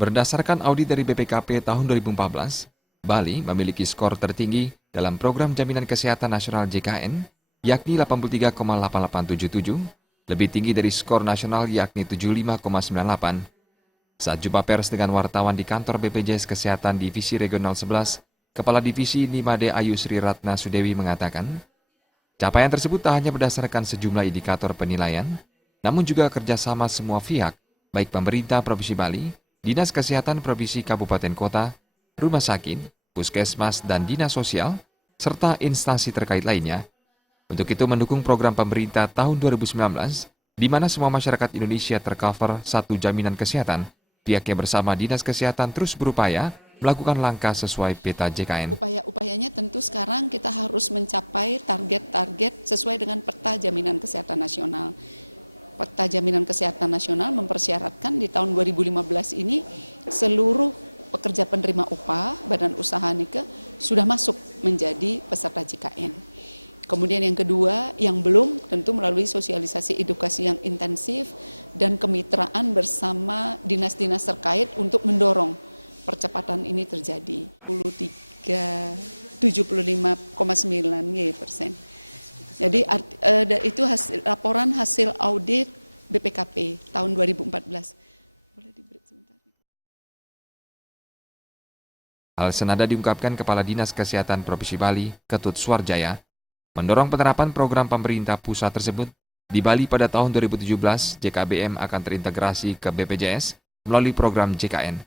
Berdasarkan audit dari BPKP tahun 2014, Bali memiliki skor tertinggi dalam program Jaminan Kesehatan Nasional JKN, yakni 83,8877, lebih tinggi dari skor nasional yakni 75,98. Saat jumpa pers dengan wartawan di kantor BPJS Kesehatan Divisi Regional 11, Kepala Divisi Nimade Ayu Sri Ratna Sudewi mengatakan, capaian tersebut tak hanya berdasarkan sejumlah indikator penilaian, namun juga kerjasama semua pihak, baik pemerintah Provinsi Bali, Dinas Kesehatan Provinsi Kabupaten Kota, rumah sakit, puskesmas, dan dinas sosial, serta instansi terkait lainnya. Untuk itu mendukung program pemerintah tahun 2019, di mana semua masyarakat Indonesia tercover satu jaminan kesehatan, pihaknya bersama Dinas Kesehatan terus berupaya melakukan langkah sesuai peta JKN. Upaya-upayanya tentu sekarang kita harus mencapai target-target sesuai dengan peta jaminan kesehatan nasional. Peta Jaminan Kesehatan Nasional mempersyaratkan di tahun 2015 ini seluruh pekerja penerima upah Badan Usaha Nike sudah masuk menjadi peserta JKN. Kemudian yang kedua, yang belum tentu melalui sosialisasi edukasi yang intensif dan kemitraan bersama dinas-dinas terkait untuk mendorong percepatan ini terjadi. 75,9%. Jadi itu laporan hasil audit BPKP tahun 2014. Boleh diberi sebentar. Hal senada diungkapkan Kepala Dinas Kesehatan Provinsi Bali, Ketut Suarjaya, mendorong penerapan program pemerintah pusat tersebut. Di Bali pada tahun 2017, JKBM akan terintegrasi ke BPJS melalui program JKN.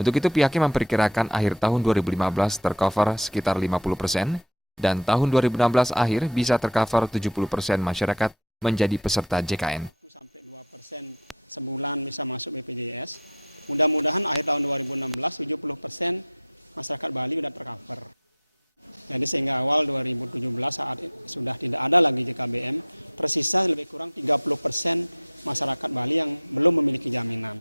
Untuk itu pihaknya memperkirakan akhir tahun 2015 tercover sekitar 50%, dan tahun 2016 akhir bisa tercover 70% masyarakat menjadi peserta JKN. Sampai 2% sebulan bisa masuk BPJS. Mudah-mudahan akhir tahun 2016 70% masyarakat Bali sudah tercover. Jadi sehingga awal 2017 saat sudah tidak ada lagi JKBM, tersisa lebih kurang 30% masyarakat Bali yang belum memiliki jaminan.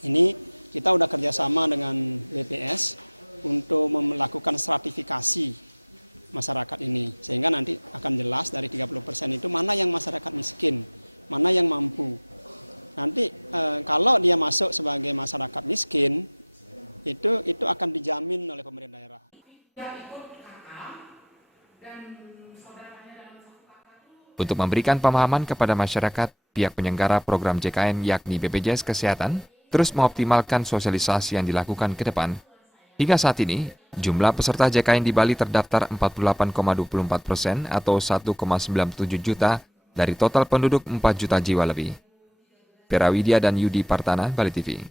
Ini kita sudah kerjasama dengan BPS untuk melakukan stratifikasi masyarakat ini, sehingga nanti akan jelas dari 30% itu mana yang masyarakat miskin, mana yang mampu. Nanti kalau dia masuk sebagai masyarakat miskin, itu akan dijamin oleh pemerintah daerah. Untuk memberikan pemahaman kepada masyarakat, pihak penyelenggara program JKN yakni BPJS Kesehatan terus mengoptimalkan sosialisasi yang dilakukan ke depan. Hingga saat ini, jumlah peserta JKN di Bali terdaftar 48,24% atau 1,97 juta dari total penduduk 4 juta jiwa lebih. Perawidya dan Yudi Partana, Bali TV.